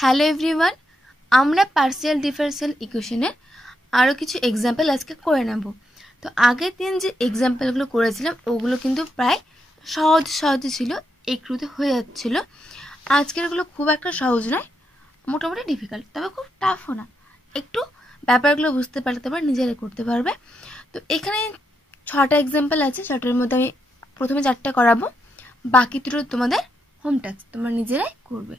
Hello everyone, আমরা partial differential ইকুয়েশনের আরও কিছু এক্সাম্পল আজকে করে নেব। তো আগের দিন যে এক্সাম্পলগুলো করেছিলাম ওগুলো কিন্তু প্রায় সহজ ছিল, একটুতে হয়ে যাচ্ছিল। আজকেরগুলো খুব একটা সহজ নয়, মোটামুটি ডিফিকাল্ট, তবে খুব টাফও না। একটু ব্যাপারগুলো বুঝতে পারলে তোমরা নিজেরাই করতে পারবে। তো এখানে 6টা এক্সাম্পল আছে, 6টার মধ্যে আমি প্রথমে 4টা করাবো, বাকি দুটো তোমাদের হোম টাস্ক, তোমরা নিজেরাই করবে।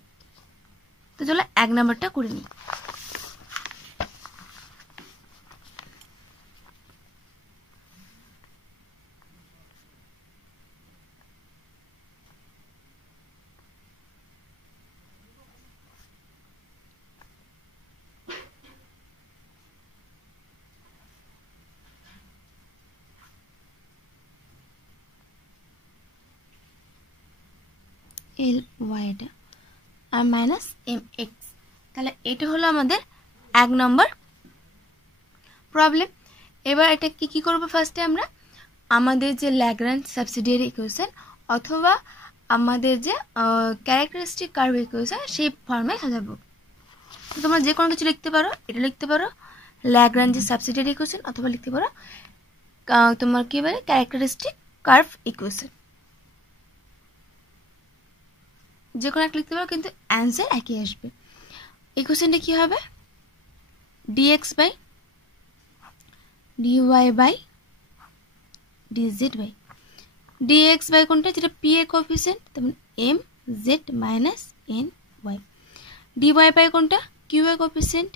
তো চলো 1 নাম্বারটা করে নিই। এল ওয়াইটা আর মাইনাস এম এক্স, তাহলে এটা হলো আমাদের 1 নম্বর প্রবলেম। এবার এটা কি করবো? ফার্স্টে আমরা আমাদের যে ল্যাগ্রাঞ্জ সাবসিডিয়ারি ইকুয়েশন অথবা আমাদের যে ক্যারেক্টারিস্টিক কার্ভ ইকুয়েশন সেই ফর্মে সাজাবো। তো তোমরা যে কোনো কিছু লিখতে পারো, এটা লিখতে পারো ল্যাগ্রাঞ্জের সাবসিডিয়ারি ইকুয়েশন, অথবা লিখতে পারো তোমার কি বলে ক্যারেক্টারিস্টিক কার্ভ ইকুয়েশন, যে কোনো একটা লিখতে পারো, কিন্তু অ্যান্সার একই আসবে। ইকুয়েশনটা কি হবে? dx by dy by dz by dx by কোনটা, যেটা p এর কোএফিসিয়েন্ট, তেমন m z minus n y। dy বাই কোনটা, q এর coefficient,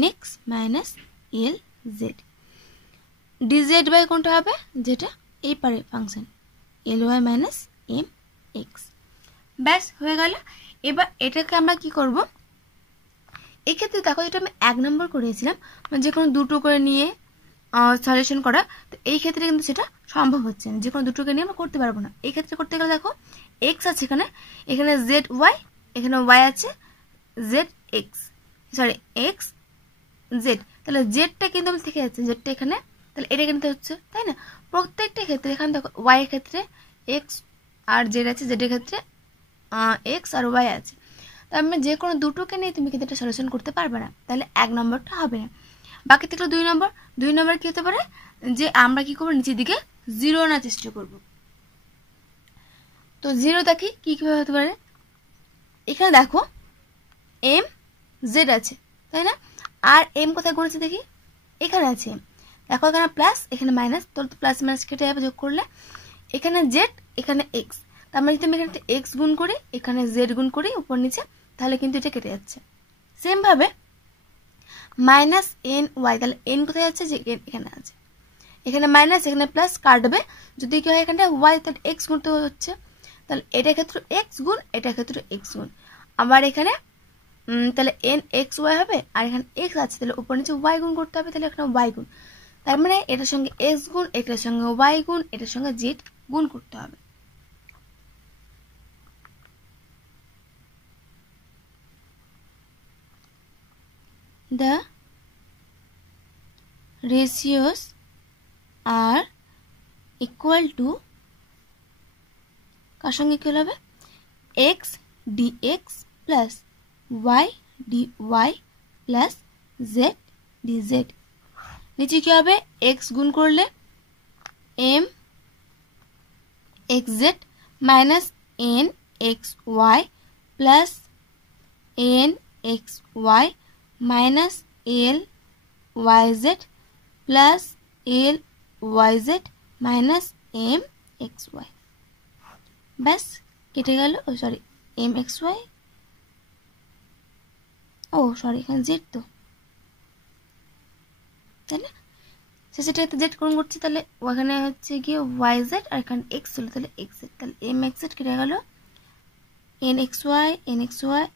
nx minus l z। dz বাই কোনটা হবে, যেটা এই পারে function ly minus m x। ব্যাস হয়ে গেল। এবার এটাকে আমরা কি করব? এক্ষেত্রে দেখো, যেটা আমি 1 নম্বর করেছিলাম, যে কোনো দুটো করে নিয়ে সলিউশন করা, তো এই ক্ষেত্রে কিন্তু সেটা সম্ভব হচ্ছে না, যে কোনো দুটোকে নিয়ে আমরা করতে পারবো না। এই ক্ষেত্রে করতে গেলে দেখো এক্স আছে এখানে, এখানে জেড ওয়াই, এখানে ওয়াই আছে Z x, sorry x Z, তাহলে জেডটা কিন্তু আমি থেকে যাচ্ছে, জেডটা এখানে, তাহলে এটা কিন্তু হচ্ছে, তাই না? প্রত্যেকটা ক্ষেত্রে এখানে দেখো ওয়াই এর ক্ষেত্রে এক্স আর জেড আছে, জেড এর ক্ষেত্রে এক্স আর ওয়াই আছে। তো আমি যে কোনো দুটোকে নিয়ে তুমি কিন্তু এটা সলিউশন করতে পারবে না, তাহলে 1 নম্বরটা হবে না। বাকি থাকলো 2 নম্বর। 2 নম্বর কি হতে পারে, যে আমরা কি করবো, নিচের দিকে 0 আনার চেষ্টা করব। তো 0 দেখি কিভাবে হতে পারে। এখানে দেখো এম জেড আছে, তাই না? আর এম কোথায় করেছে দেখি, এখানে আছে এম, দেখো এখানে প্লাস এখানে মাইনাস, তো প্লাস মাইনাস কেটে যাবে যোগ করলে। এখানে জেড এখানে এক্স, তার মানে যদি আমি এখানে এক্স গুণ করি, এখানে জেড গুণ করি উপর নিচে, তাহলে কিন্তু এটা কেটে যাচ্ছে। সেম ভাবে মাইনাস এন ওয়াই, তাহলে এন কোথায় যাচ্ছে, যে এন এখানে আছে, এখানে মাইনাস এখানে প্লাস কাটবে, যদি কি হয় এখানটা ওয়াই, তাহলে এক্স গুণতে হচ্ছে, তাহলে এটার ক্ষেত্রে এক্স গুণ, এটার ক্ষেত্রে এক্স গুণ। আবার এখানে তাহলে এন এক্স ওয়াই হবে, আর এখানে এক্স আছে, তাহলে উপর নিচে ওয়াই গুণ করতে হবে, তাহলে এখানে ওয়াই গুণ, তার মানে এটার সঙ্গে এক্স গুণ, এটার সঙ্গে ওয়াই গুণ, এটার সঙ্গে জেড গুণ করতে হবে। The ratios are equal to, কার সঙ্গে ইকুয়াল হবে, x dx plus y dy plus z dz। নিচে কি হবে, x গুণ করলে m xz minus n xy plus n xy minus l yz plus l yz minus m xy। ব্যাস কেটে গেল। ও সরি, এম এক্স ওয়াই, ও sorry এখানে Z, তো তাই না, সেটা জেড কোন করছি, তাহলে ওখানে হচ্ছে গিয়ে ওয়াই জেড, আর এখানে এক্স ছিল, তাহলে এক্স জেড, তাহলে এম এক্স জেড কেটে গেল, এন এক্স ওয়াই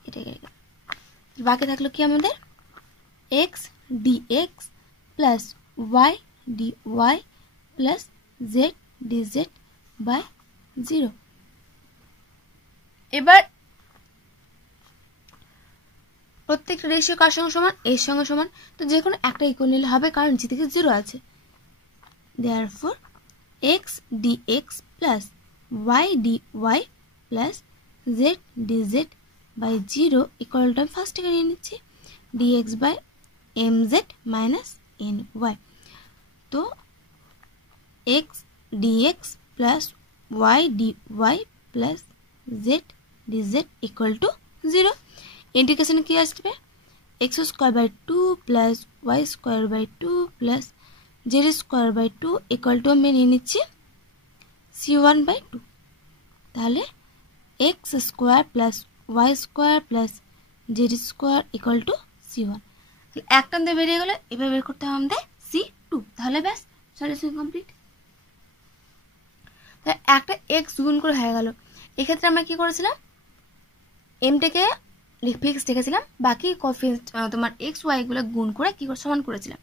এটা কেটে গেল। বাকি থাকলো কি আমাদের X D x plus Y D Y plus Z D Z by 0। এবার প্রত্যেকটা রেশিও কার সঙ্গে সমান, এর সঙ্গে সমান, তো যে কোনো একটা ইকুয়াল নিলে হবে, কারণ নিচে থেকে 0 আছে। Therefore X D x plus Y D Y plus Z D Z by 0 equal to আমি ফার্স্ট থেকে নিয়ে নিচ্ছি D X by mz minus ny। তো X D X plus Y D Y plus Z D Z equal to 0। ইন্টিগ্রেশনে কী আসবে X square by 2 plus Y square by 2 plus Z square by 2 equal to আমি নিয়ে নিচ্ছি c1 বাই 2। তাহলে x square plus Y square plus Z square equal to c1। তাহলে একটা আমাদের বেরিয়ে গেলো, এবার বের করতে হবে আমাদের c2। তাহলে ব্যাস সলিউশন কমপ্লিট। তাহলে একটা এক্স গুণ করে হয়ে গেল। এক্ষেত্রে আমরা কি করেছিলাম এমটাকে ফিক্স রেখেছিলাম, বাকি তোমার এক্স ওয়াইগুলো গুণ করে কি করে সমান করেছিলাম।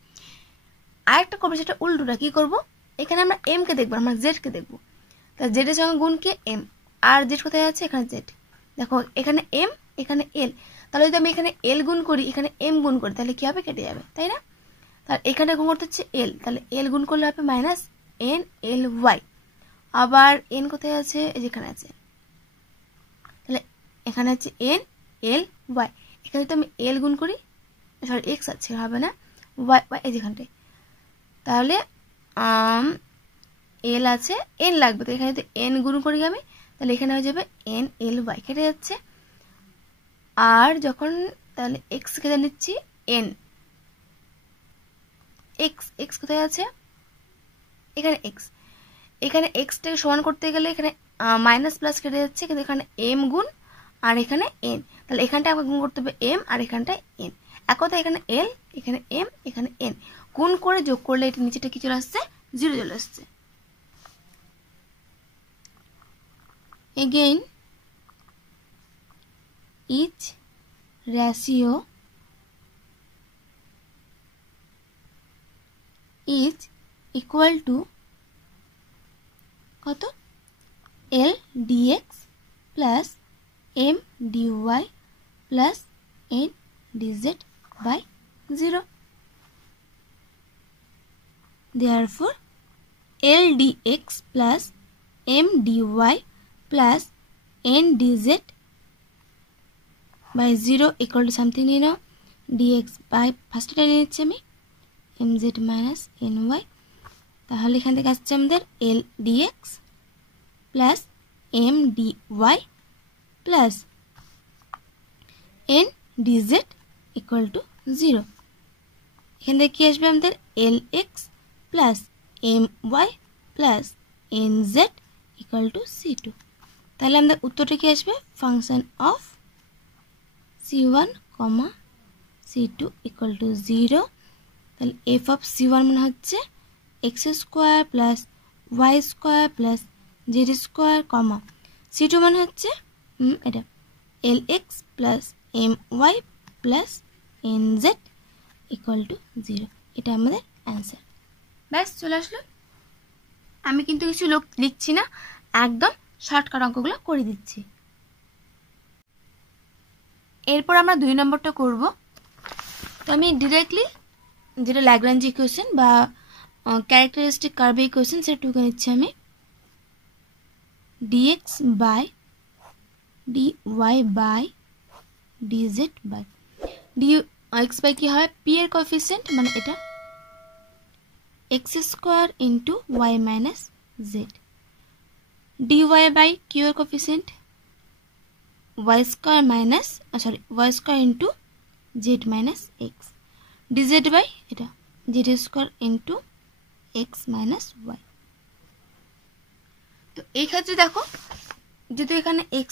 আরেকটা করবো সেটা উল্টোটা কি করব, এখানে আমরা এমকে দেখবো, আমরা জেডকে দেখবো। তা জেডের সঙ্গে গুণ কি এম, আর জেড কোথায় আছে এখানে জেড। দেখো এখানে এম এখানে এল, তাহলে যদি আমি এখানে এল গুণ করি এখানে এম গুণ করি তাহলে কি হবে কেটে যাবে, তাই না। তাহলে এখানে গুণ করতে হচ্ছে এল, তাহলে এল গুণ করলে হবে মাইনাস এন এল ওয়াই। আবার এন কোথায় আছে যেখানে আছে, তাহলে এখানে আছে এন এল ওয়াই। এখানে যদি আমি এল গুণ করি সরি এক্স আছে হবে না ওয়াই ওয়াই এই যেখানটায়, তাহলে এল আছে এন লাগবে, তো এখানে যদি এন গুণ করি আমি তাহলে এখানে হয়ে যাবে এন এল ওয়াই কেটে যাচ্ছে। আর যখন তাহলে এক্স কেটে নিচ্ছি এন এক্স এক্স কোথায় আছে এখানে এক্স, এখানে এক্সটাকে সমান করতে গেলে এখানে মাইনাস প্লাস কেটে যাচ্ছে, কিন্তু এখানে এম গুণ আর এখানে এন, তাহলে এখানটা আমাকে গুণ করতে হবে এম আর এখানটায় এন। এক কথা এখানে এল এখানে এম এখানে এন গুণ করে যোগ করলে এটা নিচেটা কি চলে আসছে 0 চলে আসছে। Again, each ratio is equal to কত L dx plus M dy plus N dz by 0. Therefore, L dx plus M dy plus n dz by 0 equal to something you know dx by first এটা নিয়ে নিচ্ছি আমি mz minus ny। তাহলে এখান থেকে আসছে আমাদের l dx plus m dy plus n dz equal to 0। এখান থেকে কি আসবে আমাদের lx plus my plus nz equal to c2। তাহলে আমাদের উত্তরটা কি আসবে function of c1, c2 equal to 0। তাহলে এফ অফ c1 মানে হচ্ছে X square plus Y square plus Z square, c2 মানে হচ্ছে এটা L X plus M Y plus N Z equal to 0। এটা আমাদের অ্যান্সার। ব্যাস চলে আসলো। আমি কিন্তু কিছু লিখছি না, একদম শর্টকাট অঙ্কগুলো করে দিচ্ছি। এরপর আমরা 2 নম্বরটা করব। তো আমি ডিরেক্টলি যেটা ল্যাগ্রাঞ্জ ইকুয়েশন বা ক্যারেক্টারিস্টিক কার্ভ ইকুয়েশন সেটা টুকে নিচ্ছি আমি dx by dy by dz by dx by কি হয় p এর কোএফিসিয়েন্ট মানে এটা x square into y minus z, dy by q এর কোএফিসিয়েন্ট y square minus y square into z minus x, dz by এটা z square into x minus y। তো এই ক্ষেত্রে দেখো যেহেতু এখানে x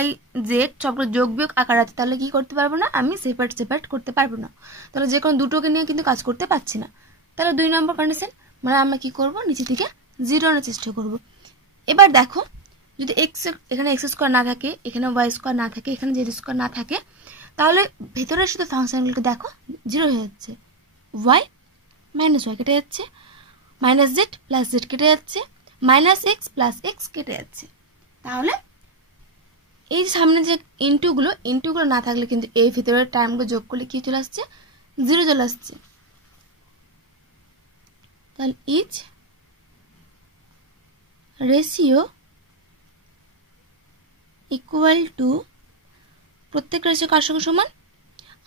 y z সবগুলো যোগ বিয়োগ আকার আছে তাহলে কি করতে পারবো না, আমি সেপারেট করতে পারবো না, তাহলে যে কোনো দুটোকে নিয়ে কিন্তু কাজ করতে পারছি না। তাহলে 2 নম্বর কন্ডিশন মানে আমরা কি করব নিচে থেকে 0 আনার চেষ্টা করব। এবার দেখো যদি এখানে এক্স স্কোয়ার না থাকে এখানে ওয়াই স্কোয়ার না থাকে এখানে জেড স্কোয়ার না থাকে তাহলে ভেতরের শুধু ফাংশনগুলোকে দেখো 0 হয়ে যাচ্ছে, ওয়াই মাইনাস ওয়াই কেটে যাচ্ছে, মাইনাস জেড প্লাস জেড কেটে যাচ্ছে, মাইনাস এক্স প্লাস এক্স কেটে যাচ্ছে। তাহলে এই সামনে যে ইন্টুগুলো না থাকলে কিন্তু এই ভিতরের টার্মগুলো যোগ করলে কি চলে আসছে 0 চলে আসছে। তাহলে ইচ রেশিও equal to প্রত্যেকটা রেশিও কার সঙ্গে সমান?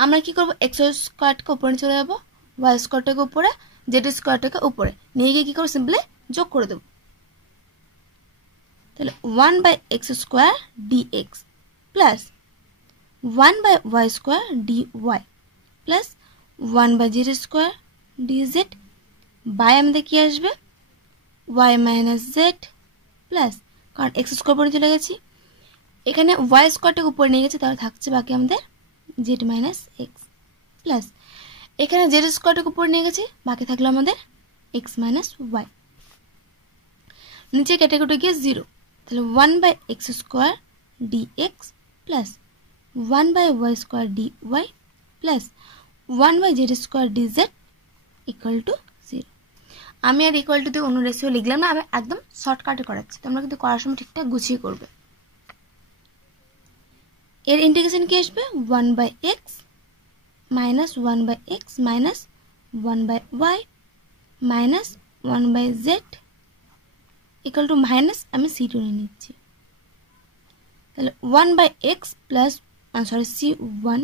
আমরা কি করব, এক্স স্কোয়ারটাকে উপরে চলে যাবো, ওয়াই স্কোয়ারটাকে উপরে, জেড স্কোয়ারটাকে উপরে নিয়ে গিয়ে কি করবো, সিম্পলি যোগ করে দেবো। তাহলে 1/x square D X plus 1/y square D Y plus 1/z square D Z by আমাদের কি আসবে, y মাইনাস জেড প্লাস, কারণ এক্স স্কোয়ার পরে চলে গেছি, এখানে ওয়াই স্কোয়ারটাকে উপরে নিয়ে গেছে, তাহলে থাকছে বাকি আমাদের জেড মাইনাস এক্স প্লাস, এখানে জেড স্কোয়ারটাকে উপরে নিয়ে গেছি, বাকি থাকলো আমাদের এক্স মাইনাস ওয়াই, নিচে কেটে কেটে গিয়ে 0, তাহলে 1/x square D X plus 1/y square D Y plus 1/z square D Z equal to 0। আমি আর ইকুয়াল টু দিয়ে অন্য রেশিও লিখলাম না, আমি একদম শর্টকাটে করাচ্ছি, তোমরা কিন্তু করার সময় ঠিকঠাক গুছিয়ে করবে। এর ইন্টিগ্রেশন কি আসবে, 1/x minus 1/x minus 1/y minus 1/z equal to minus, আমি c2 নিয়ে নিচ্ছি, তাহলে 1/x plus c1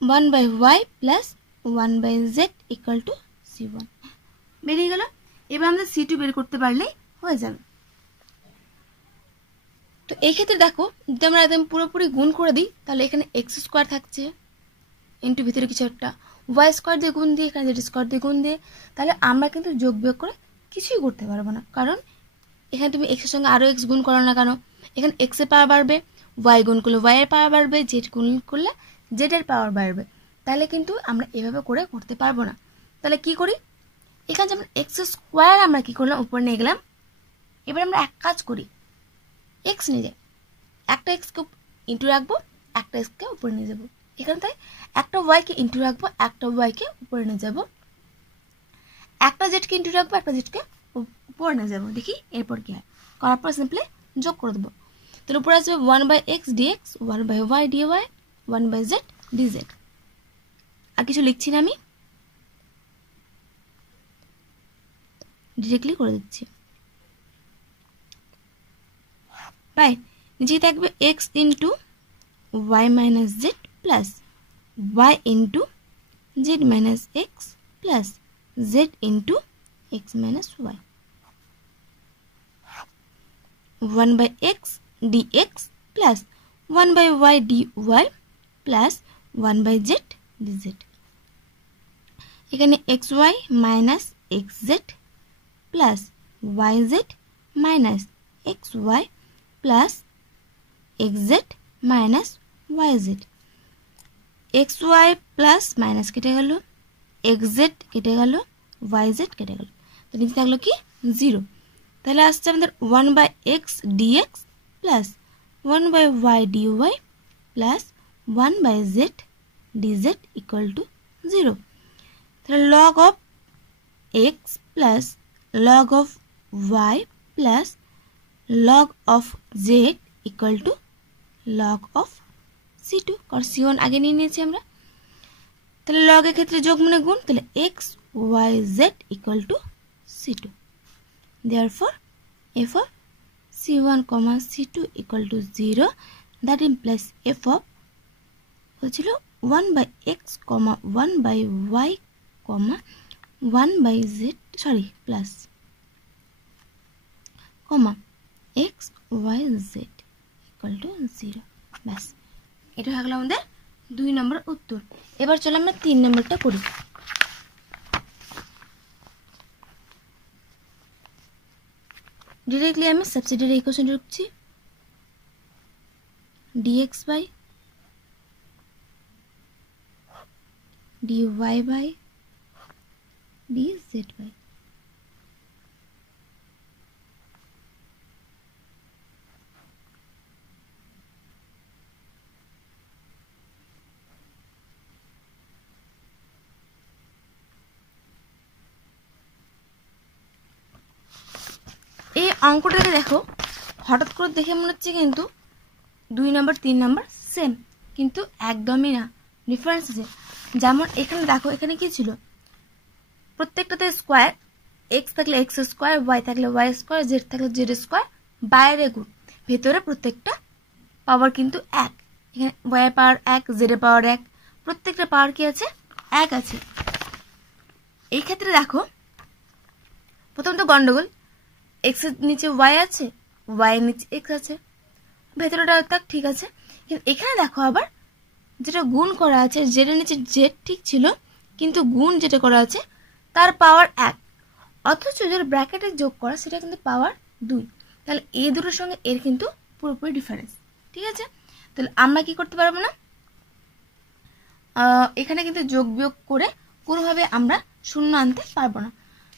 1/y plus 1/z equal to c1 বেরিয়ে গেল। এবার আমরা c2 বের করতে পারলেই হয়ে যাবে। তো এই ক্ষেত্রে দেখো, যদি আমরা একদম পুরোপুরি গুণ করে দিই, তাহলে এখানে এক্স স্কোয়ার থাকছে ইন্টু ভিতরে কিছু একটা ওয়াই স্কোয়ার দিয়ে গুণ দিয়ে, এখানে জেড স্কোয়ার দিয়ে গুণ দিয়ে, তাহলে আমরা কিন্তু যোগ বিয়োগ করে কিছুই করতে পারবো না, কারণ এখানে তুমি এক্সের সঙ্গে আরও এক্স গুণ করো না কেন, এখানে এক্সের পাওয়ার বাড়বে, ওয়াই গুণ করলে ওয়াই এর পাওয়ার বাড়বে, জেড গুণ করলে জেড এর পাওয়ার বাড়বে, তাহলে কিন্তু আমরা এভাবে করে করতে পারবো না। তাহলে কি করি, এখানে যেমন এক্স স্কোয়ার আমরা কি করলাম, উপরে নিয়ে গেলাম, এবার আমরা এক কাজ করি, এক্স নিয়ে যাই, একটা এক্সকে ইন্টু রাখবো, একটা এক্সকে উপরে নিয়ে যাবো, এখানে তাই একটা ওয়াইকে ইন্টু রাখবো, একটা ওয়াইকে উপরে নিয়ে যাবো, একটা জেডকে ইন্টু রাখবো, একটা জেডকে উপরে নিয়ে যাবো, দেখি এরপর কি হয়, করার পর সিম্পলি যোগ করে দেবো। তাহলে উপরে আসবে 1/x dx 1/y dy 1/z DZ. আর কিছু লিখছি না, আমি ডিরেক্টলি করে দিচ্ছি। রাইট, নিচে থাকবে x into y minus Z plus y into z minus x plus z into x minus y 1/x dx plus 1/y dy plus 1/z dz। এখানে xy minus xz plus yz minus xy plus xz minus yz, xy plus minus কেটে গেল, xz কেটে গেল, yz কেটে গেল, তো নিচে থাকলো কি 0। তাহলে আসছে আমাদের 1/x dx plus 1/y dy plus 1/z dz equal to 0। তাহলে log of x plus log of y plus log of z equal to log of c2, কারণ c1 আগে নিয়ে নিয়েছি আমরা। তাহলে log এর ক্ষেত্রে যোগ মানে গুণ, তাহলে x y z equal to c2। Therefore, f of c1, c2 equal to 0. That implies f of 1/x, 1/y, 1/z, plus x, y, z equal to 0. ব্যাস, এটা হয়ে গেল আমাদের 2 নম্বর উত্তর। এবার চলো আমরা 3 নম্বরটা করি। ডিরেক্টলি আমি সাবসিডিয়ারি ইকুয়েশন লিখছি, dx by dy by dz by এই অঙ্কটাকে দেখো, হঠাৎ করে দেখে মনে হচ্ছে কিন্তু 2 নম্বর 3 নম্বর সেম, কিন্তু একদমই না, ডিফারেন্স আছে। যেমন এখানে দেখো, এখানে কি ছিল, প্রত্যেকটাতে স্কোয়ার, এক্স থাকলে এক্স স্কোয়ার, ওয়াই থাকলে ওয়াই স্কোয়ার, জেড থাকলে জেড স্কোয়ার, বাইরে গুণ, ভেতরে প্রত্যেকটা পাওয়ার কিন্তু এক, এখানে ওয়াই পাওয়ার এক, জেড পাওয়ার এক, প্রত্যেকটা পাওয়ার কি আছে, এক আছে। এই ক্ষেত্রে দেখো প্রথম তো গন্ডগোল, এক্স এর নিচে ওয়াই আছে, ওয়াই এর নিচে এক্স আছে, ভেতরটা অর্থাৎ ঠিক আছে। কিন্তু এখানে দেখো আবার যেটা গুণ করা আছে, জেড এর নিচে জেড ঠিক ছিল, কিন্তু গুণ যেটা করা আছে তার পাওয়ার এক, অথচ যেটা ব্র্যাকেটে যোগ করা সেটা কিন্তু পাওয়ার দুই। তাহলে এই দুটোর সঙ্গে এর কিন্তু পুরোপুরি ডিফারেন্স, ঠিক আছে। তাহলে আমরা কি করতে পারবো না, এখানে কিন্তু যোগ বিয়োগ করে কোনোভাবে আমরা শূন্য আনতে পারবো না।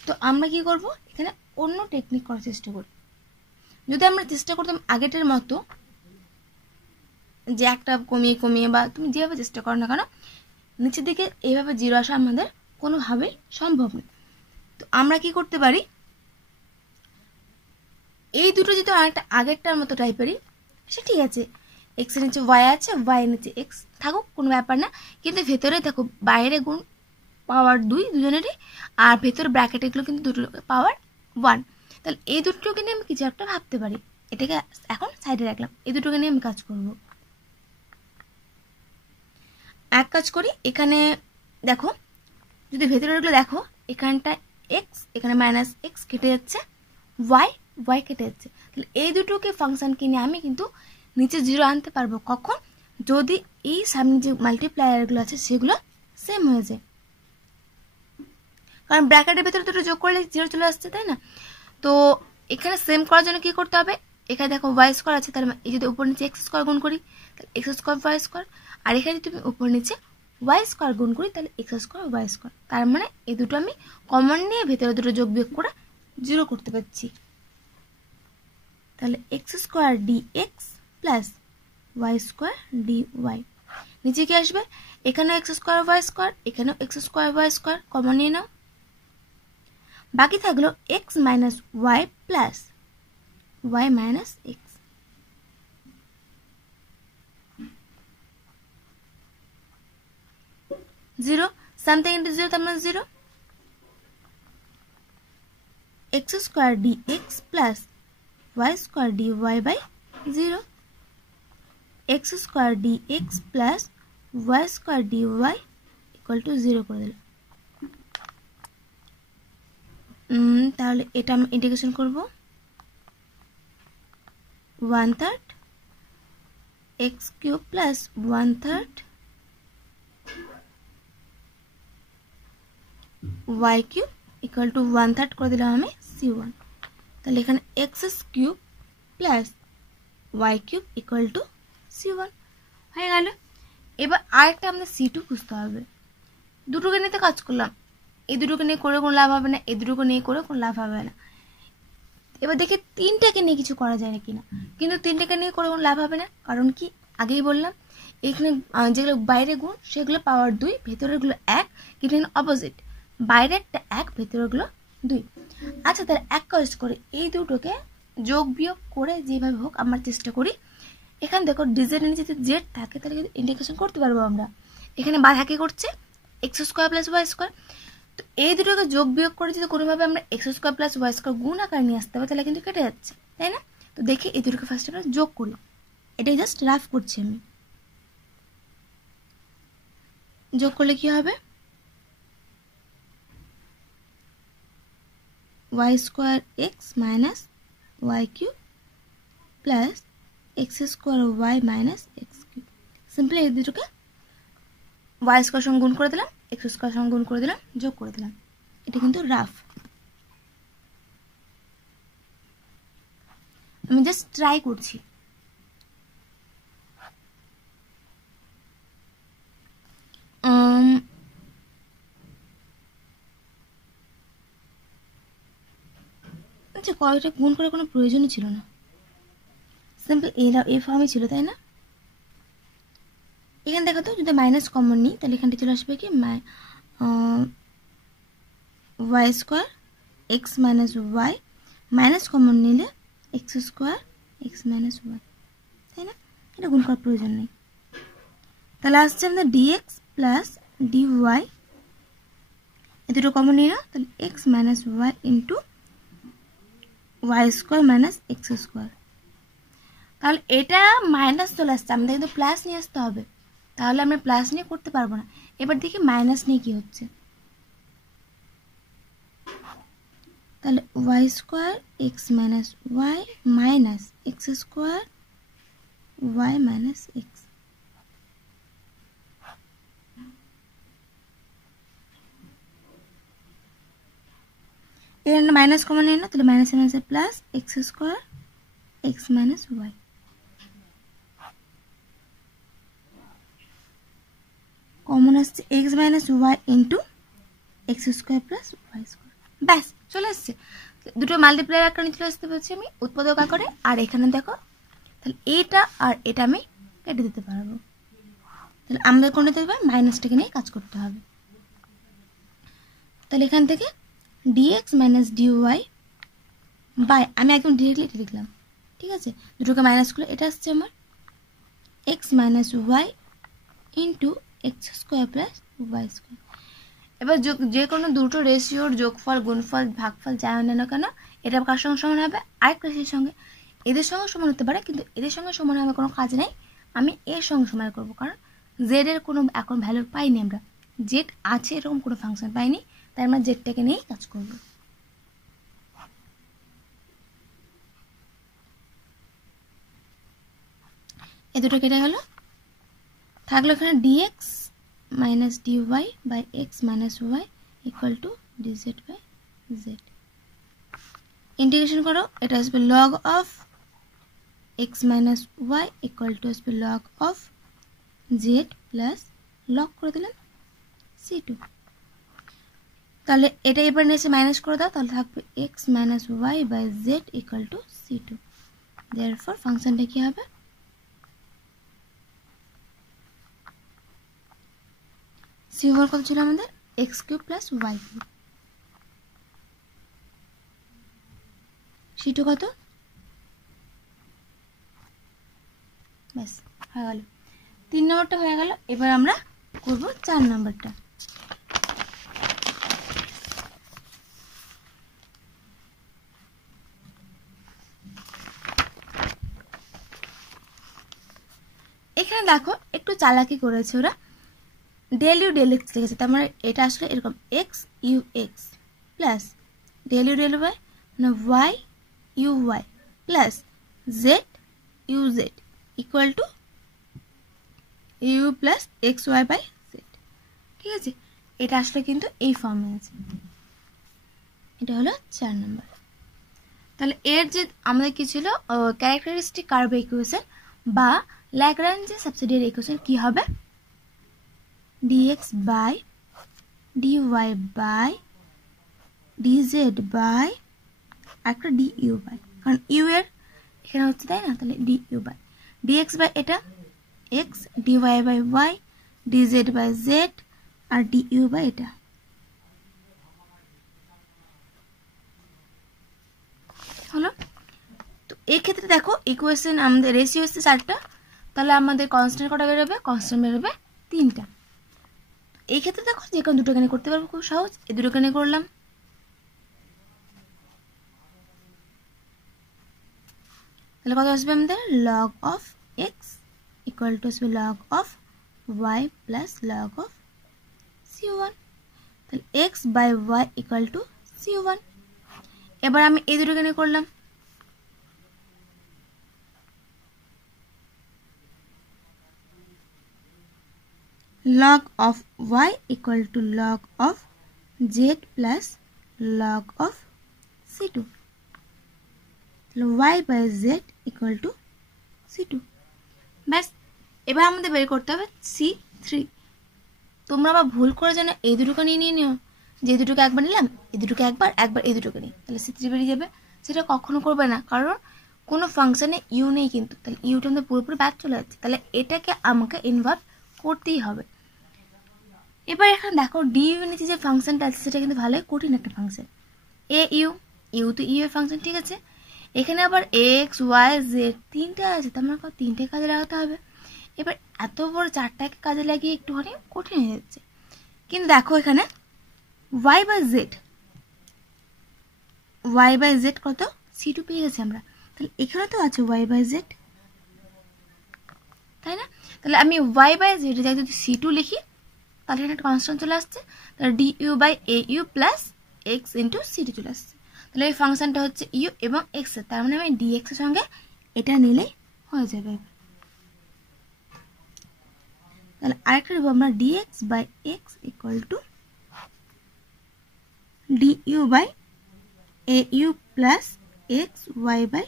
তো আমরা কি করব, এখানে অন্য টেকনিক করার চেষ্টা করি। যদি আমরা চেষ্টা করতাম আগেটার মতো যে একটা কমিয়ে কমিয়ে, বা তুমি যেভাবে চেষ্টা করো না কেন, নিচের দিকে এইভাবে জিরো আসা আমাদের কোনোভাবেই সম্ভব নয়। তো আমরা কি করতে পারি, এই দুটো যদি অনেকটা আগেরটার মতো টাইপেরই, সে ঠিক আছে, এক্স এর নিচে ওয়াই আছে, ওয়াই এর নিচে এক্স থাকুক, কোনো ব্যাপার না। কিন্তু ভেতরে দেখো বাইরে গুণ পাওয়ার দুই দুজনেরই, আর ভেতরে ব্র্যাকেট এগুলো কিন্তু দুটো পাওয়ার ওয়ান। তাহলে এই দুটোকে নিয়ে আমি কিছু একটা ভাবতে পারি, এটাকে এখন সাইডে রাখলাম, এই দুটোকে নিয়ে আমি কাজ করব। এক কাজ করি, এখানে দেখো যদি ভেতরেগুলো দেখো, এখানটা এক্স, এখানে মাইনাস এক্স কেটে যাচ্ছে, ওয়াই ওয়াই কেটে যাচ্ছে। তাহলে এই দুটোকে ফাংশনকে নিয়ে আমি কিন্তু নিচে জিরো আনতে পারবো, কখন, যদি এই সামনে যে মাল্টিপ্লায়ারগুলো আছে সেগুলো সেম হয়ে যায়। কারণ ব্র্যাকেটের ভেতরে দুটো যোগ করলে জিরো চলে আসছে, তাই না। তো এখানে সেম করার জন্য কি করতে হবে, এখানে দেখো ওয়াই স্কোয়ার আছে, তাহলে এই যদি উপর নিচে এক্স স্কোয়ার গুণ করি তাহলে এক্স স্কোয়ার ওয়াই স্কোয়ার, আর এখানে তুমি উপর নিচে ওয়াই স্কোয়ার গুণ করি তাহলে এক্স স্কোয়ার ওয়াই স্কোয়ার। তার মানে এই দুটো আমি কমন নিয়ে ভেতরে দুটো যোগ বিয়োগ করে জিরো করতে পারছি। তাহলে x square d x plus Y square d y, নিচে কি আসবে, এখানে এক্স স্কোয়ার ওয়াই স্কোয়ার, এখানেও x square y square, common নিয়ে নাও। বাকি থাকলো x minus y plus y minus x. Zero, something into zero, তার মানে zero. X square d x plus Y square d y by zero, x square d x plus Y square d y equal to zero করে দিলাম। তাহলে এটা আমি integration করব, 1/3 x cube plus 1/3 y cube equal to 1/3 করে দিলাম আমি c1। তাহলে এখানে x cube plus y cube equal to c1 হয়ে গেল। এবার আরেকটা আমাদের c2 খুঁজতে হবে। দুটোকে নিয়ে তো কাজ করলাম, এই দুটোকে নিয়ে করে কোনো লাভ হবে না, এই দুটোকে নিয়ে করে কোনো লাভ হবে না। এবার দেখি তিনটাকে নিয়ে কিছু করা যায় না কিনা, কিন্তু তিনটাকে নিয়ে করে কোনো লাভ হবে না, কারণ কি আগেই বললাম এখানে যেগুলো বাইরে গুণ সেগুলো পাওয়ার দুই, ভেতরেরগুলো এক, কিন্তু এখানে অপোজিট, বাইরেরটা এক, ভেতরেরগুলো দুই। আচ্ছা, তাহলে এক কাজ করে এই দুটোকে যোগ বিয়োগ করে যেভাবে হোক আমরা চেষ্টা করি। এখানে দেখো ডিজেড নিচে যদি জেড থাকে তাহলে কিন্তু ইন্টিগ্রেশন করতে পারবো আমরা। এখানে বাধা কি করছে, x square plus Y square. তো এই দুটোকে যোগ বিয়োগ করে যদি কোনোভাবে আমরা x square plus Y square গুণ আকার নিয়ে আসতে হবে তাহলে কিন্তু কেটে যাচ্ছে, তাই না। তো দেখি এই দুটোকে ফার্স্ট আমরা যোগ করি, এটাই জাস্ট রাফ করছি আমি। যোগ করলে কি হবে, y square x minus y cube plus x square Y minus x cube. Simply এই দুটোকে ওয়াই স্কোয়ার সঙ্গে গুণ করে দিলাম, এক্স স্কোয়ার সঙ্গে গুণ করে দিলাম, যোগ করে দিলাম। এটা কিন্তু রাফ, আমি জাস্ট ট্রাই করছি। আচ্ছা, কয়টা গুণ করে কোনো প্রয়োজনই ছিল না, সিম্পল এই ফর্মই ছিল, তাই না। এখানে দেখো তো যদি মাইনাস কমন নিই তাহলে এখানটা চলে আসবে কি Y square x minus Y, minus common নিলে X square x minus Y, তাই না। এটা গুণ করার প্রয়োজন নেই। তাহলে আসছে আমাদের ডিএক্স প্লাস ডিওয়াই, এ দুটো কমন নিই না, তাহলে x minus Y into y square minus x square. তাহলে এটা মাইনাস চলে আসছে, আমাদের কিন্তু প্লাস নিয়ে আসতে হবে, তাহলে আমরা প্লাস নিয়ে করতে পারবো না। এবার দেখি মাইনাস নিয়ে কি হচ্ছে। তাহলে Y square x minus Y minus x square Y minus X. এখানে মাইনাস কমন নিয়ে না, তাহলে minus minus plus x square x minus Y. Common আসছে X minus Y into x square plus Y square. ব্যাস চলে আসছে, দুটো multiplier আকারে চলে আসতে পারছি আমি উৎপাদক আকারে। আর এখানে দেখো তাহলে এটা আর এটা আমি কেটে দিতে পারবো। তাহলে আমাদের কোনটা দিতে হবে, মাইনাসটাকে নিয়ে কাজ করতে হবে। তাহলে এখান থেকে ডিএক্স মাইনাস ডিওয়াই বাই, আমি একদম ডিরেক্টলি এটা লিখলাম, ঠিক আছে, দুটোকে মাইনাস করলে এটা আসছে আমার x minus Y into x square plus Y square. এবার যে কোনো দুটো রেশিওর যোগফল গুণফল ভাগফল যা হয় না কেন, এটা কার সঙ্গে সমান হবে, আরেক রেশিওর সঙ্গে। এদের সঙ্গে সমান হতে পারে, কিন্তু এদের সঙ্গে সমান হবে কোনো কাজ নেই, আমি এর সঙ্গে সমান করবো, কারণ জেড এর কোনো এখন ভ্যালু পাইনি আমরা, জেড আছে এরকম কোনো ফাংশন পাইনি, তাই আমরা জেডটাকে নিয়েই কাজ করব। এ দুটো কেটে গেল, থাকলো এখানে D X minus D Y by X minus Y equal to D Z by Z. Integration করো, এটা আসবে log of X minus Y equal to আসবে log of Z plus log করে দিলাম C2। তাহলে এটা এবার নিচে মাইনাস করে দাও, তাহলে থাকবে x minus y by z equal to C2। Therefore ফাংশনটা কি হবে, C1 কত ছিল আমাদের, x cube plus y cube. C2 কত, ব্যাস হয়ে গেল, 3 নম্বরটা হয়ে গেল। এবার আমরা করব 4 নম্বরটা। এখানে দেখো একটু চালাকি করেছে ওরা, ডেল ইউ ডেল এক্স লিখেছে, তার মানে এটা আসলে এরকম X U X plus del U del Y, মানে Y U Y plus Z U Z equal to U plus x Y by Z. ঠিক আছে, এটা আসলে কিন্তু এই ফর্মে আছে, এটা হলো 4 নম্বর। তাহলে এর যে আমাদের কি ছিল, ক্যারেক্টারিস্টিক কার্ভ ইকুয়েশন বা ল্যাগ্রাঞ্জে সাবসিডিয়ারি ইকুয়েশন কি হবে, dx by dy by dz by একটা du বাই, কারণ u এর এখানে হচ্ছে তাই না, তাহলে du বাই dx বাই এটা x, dy by y, dz by z আর du বাই এটা। হলো, তো এই ক্ষেত্রে দেখো ইকুয়েশন আমাদের রেশিও হচ্ছে 4টা, তাহলে আমাদের কনস্ট্যান্ট কটা বেরোবে, কনস্ট্যান্ট বেরোবে 3টা। এই ক্ষেত্রে দেখো যে কোনো দুটো কেনে করতে পারবো খুব সহজ, এই দুটো কেনে করলাম। তাহলে কত আসবে আমাদের, log of X equal to আসবে log of Y plus log of C1। তাহলে X by Y equal to C1। এবার আমি এই দুটো কেনে করলাম, log of y equal to log of z plus log of C2। y by z equal to C2। ব্যাস, এবার আমাদের বের করতে হবে C3। তোমরা আবার ভুল করে যেন এই দুটোকে নিয়ে নিও, যে দুটোকে একবার নিলাম এই দুটোকে একবার এই দুটোকে নিই, তাহলে C3 বেরিয়ে যাবে। সেটা কখনো করবে না, কারণ কোনো ফাংশনে ইউ নেই কিন্তু, তাহলে ইউটা আমাদের পুরোপুরি ব্যাক চলে যাচ্ছে, তাহলে এটাকে আমাকে ইনভলভ করতেই হবে। এবার এখানে দেখো ডি ইউ নিচে যে ফাংশনটা আছে সেটা কিন্তু ভালোই কঠিন একটা ফাংশন, এ ইউ, ইউ তো ইউ এর ফাংশন, ঠিক আছে। এখানে আবার এক্স ওয়াই জেড 3টা আছে, তার মানে 3টে কাজে লাগাতে হবে। এবার এত বড় 4টাকে কাজে লাগিয়ে একটুখানি কঠিন হয়ে যাচ্ছে, কিন্তু দেখো এখানে ওয়াই বাই জেড কত, C2 পেয়ে গেছি আমরা, তাহলে এখানে তো আছে ওয়াই বাই জেড, তাই না? তাহলে আমি ওয়াই বাই জেড এর জায়গায় যদি c2 লিখি তাহলে এখানে একটা কনস্ট্যান্ট চলে আসছে, তাহলে du by au plus x into c2 চলে আসছে। তাহলে এই ফাংশনটা হচ্ছে ইউ এবং এক্স এর, তার মানে আমি dx এর সঙ্গে এটা নিলেই হয়ে যাবে। তাহলে আরেকটা নেব আমরা dx by x equal to du by au plus x Y by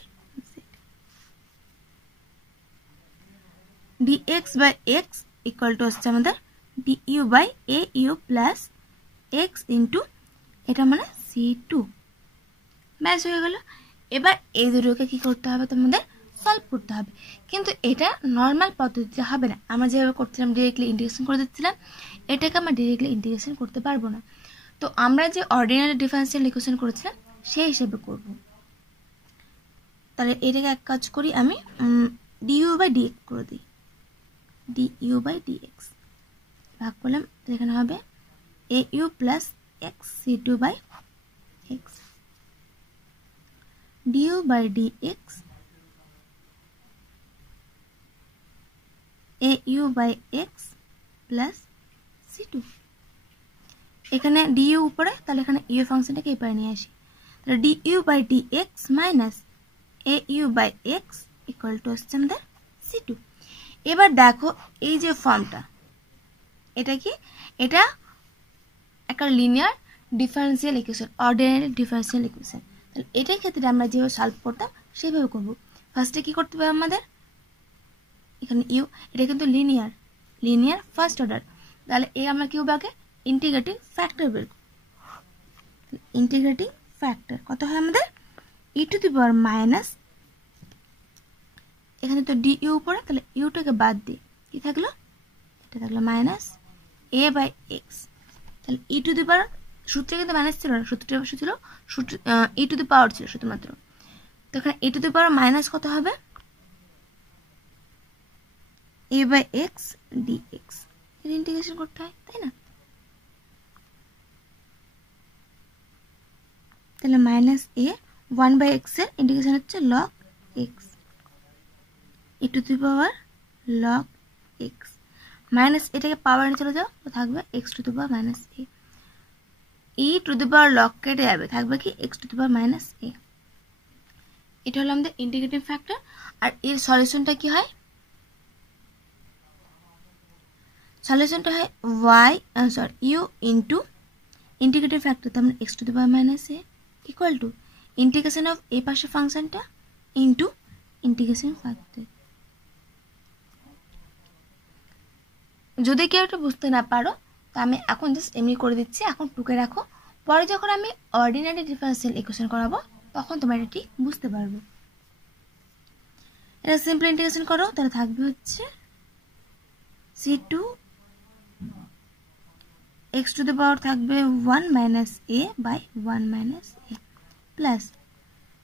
z. dx by x equal to হচ্ছে আমাদের du by au plus x into এটা মানে c2। ব্যাস হয়ে গেল। এবার এই দুটোকে কি করতে হবে, তোমাদের সলভ করতে হবে, কিন্তু এটা নর্মাল পদ্ধতিতে হবে না। আমরা যেভাবে করছিলাম ডিরেক্টলি ইন্টিগ্রেশন করে দিচ্ছিলাম, এটাকে আমরা ডিরেক্টলি ইন্টিগ্রেশন করতে পারবো না। তো আমরা যে অর্ডিনারি ডিফারেন্সিয়াল ইকুয়েশন করেছিলাম সেই হিসেবে করব। তাহলে এটাকে এক কাজ করি, আমি du বাই dx করে দিই, du বাই dx ভাগ করলাম, এখানে হবে au plus x c2 by x, du by dx au by x plus c2। এখানে du উপরে, তাহলে এখানে u ফাংশনটাকে এই পারে নিয়ে আসি, তাহলে du by dx minus au by x equal to হচ্ছে আমাদের c2। এবার দেখো এই যে ফর্মটা, এটা কি, এটা একটা linear differential equation, ordinary differential equation. তাহলে এটার ক্ষেত্রে আমরা যেভাবে সলভ করতাম সেভাবে করব। ফার্স্টে কি করতে হবে আমাদের, এখানে ইউ, এটা কিন্তু লিনিয়ার ফার্স্ট অর্ডার, তাহলে এই আমরা কি হবে আগে ইন্টিগ্রেটিং ফ্যাক্টর বের করব। ইন্টিগ্রেটিং ফ্যাক্টর কত হয় আমাদের ই টু দি পাওয়ার মাইনাস, এখানে তো ডি ইউ উপরে, তাহলে ইউটাকে বাদ দিয়ে কি থাকলো, এটা থাকলো মাইনাস এ বাই এক্স। তাহলে ই টু দি পাওয়ার সূত্রে কিন্তু মাইনাস ছিল না, সূত্রটা ছিল ই টু দি পাওয়ার ছিল শুধুমাত্র, তো এখানে ই টু দি পাওয়ার মাইনাস কত হবে এ বাই এক্স ডিএক্স, এর ইন্টিগ্রেশন করতে হয়, তাই না? তাহলে মাইনাস এ 1 বাই এক্স এর ইন্টিগ্রেশন হচ্ছে log X, E to the power log X minus, এটাকে পাওয়ার নিয়ে চলে যাও, তো থাকবে X to the power minus A, E to the power log কেটে যাবে, থাকবে কি X to the power minus A. এটা হলো আমাদের ইন্টিগ্রেটিং ফ্যাক্টর। আর এর সলিউশনটা কি হয়, সলিউশনটা হয় ইউ ইন্টু ইন্টিগ্রেটিং ফ্যাক্টর, তার মানে x to the power minus A equal to integration of এই পাশে ফাংশনটা ইন্টু ইন্টিগ্রেশন ফ্যাক্টর। যদি কেউ এটা বুঝতে না পারো তো আমি এখন জাস্ট এমনি করে দিচ্ছি, এখন টুকে রাখো, পরে যখন আমি অর্ডিনারি ডিফারেন্সিয়াল ইকুয়েশন করাবো তখন তোমরা এটা ঠিক বুঝতে পারবে। এটা সিম্পল ইন্টিগ্রেশন করো, তাহলে থাকবে হচ্ছে c2 x to the power থাকবে 1 minus a by 1 minus a plus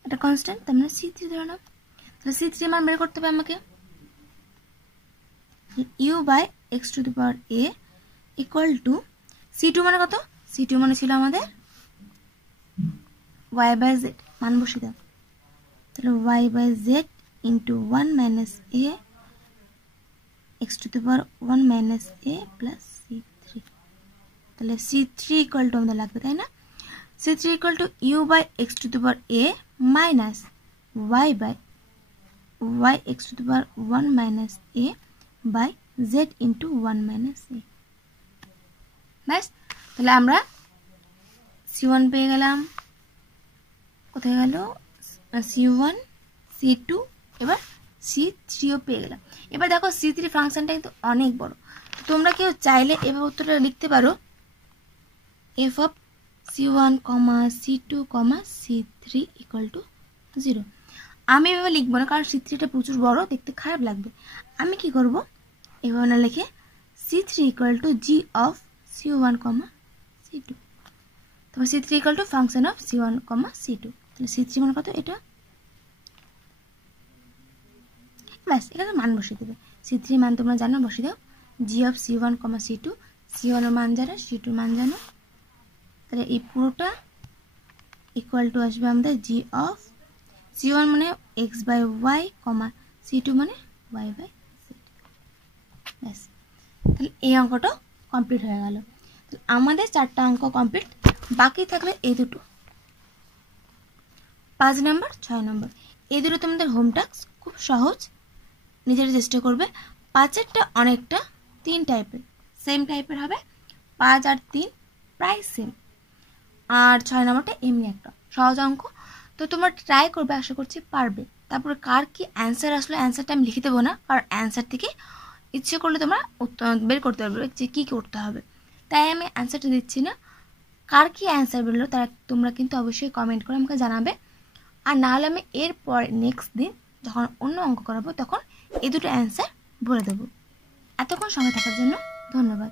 এটা কনস্ট্যান্ট, তার মানে c3 ধরে নাও। তাহলে c3 মান বের করতে হবে আমাকে, u by x to the power a equal to c2 মানে কত, c2 মানে ছিল আমাদের y বাই z, মান বসিয়ে দাও, তাহলে y by z into 1 minus a x to the power 1 minus a plus c3, তাহলে c3 ইকুয়াল টু আমাদের লাগবে, তাই না? c3 equal to u by x to the power a minus y by x to the power 1 minus a by z into 1 minus a। ব্যাস, তাহলে আমরা c1 পেয়ে গেলাম, কোথায় গেল c1 c2, এবার c3ও পেয়ে গেলাম। এবার দেখো c3 ফাংশনটা কিন্তু অনেক বড়, তোমরা কেউ চাইলে এবার উত্তরটা লিখতে পারো f of c1, c2, c3 equal to 0। আমি এভাবে লিখবো না, কারণ c3টা প্রচুর বড়, দেখতে খারাপ লাগবে। আমি কি করব, এভাবে না লিখে c3 equal two g of c1, c2, তারপর c3 equal two function of c1, c2, তাহলে c3 মানে কত এটা, ব্যাস এখানে মান বসিয়ে দেবে। c3 মান তোমরা জানো, বসিয়ে দাও g of c1, c2, c1 এর মান জানো, c2 মান জানো, তাহলে এই পুরোটা ইকুয়াল টু আসবে আমাদের g অফ c1 মানে x বাই y, c2 মানে y বাই z। ব্যাস, তাহলে এই অঙ্কটা কমপ্লিট হয়ে গেল। আমাদের 4টা অঙ্ক কমপ্লিট, বাকি থাকলে এই দুটো, 5 নম্বর 6 নম্বর। এই দুটো তোমাদের হোম টাস্ক, খুব সহজ, নিজেরা চেষ্টা করবে। 5এরটা অনেকটা 3 টাইপের, সেম টাইপের হবে, 5 আর 3 প্রায় সেম, আর 6 নম্বরটা এমনি একটা সহজ অঙ্ক। তো তোমরা ট্রাই করবে, আশা করছি পারবে। তারপরে কার কি অ্যান্সার আসলে, অ্যান্সারটা আমি লিখে দেবো না, কারণ অ্যান্সার থেকে ইচ্ছে করলে তোমরা বের করতে পারবে যে কী করতে হবে, তাই আমি অ্যান্সারটা দিচ্ছি না। কার কি অ্যান্সার বেরোলো তারা তোমরা কিন্তু অবশ্যই কমেন্ট করে আমাকে জানাবে। আর নাহলে আমি এরপর নেক্সট দিন যখন অন্য অঙ্ক করাবো তখন এই দুটো অ্যান্সার বলে দেবো। এতক্ষণ সময় থাকার জন্য ধন্যবাদ।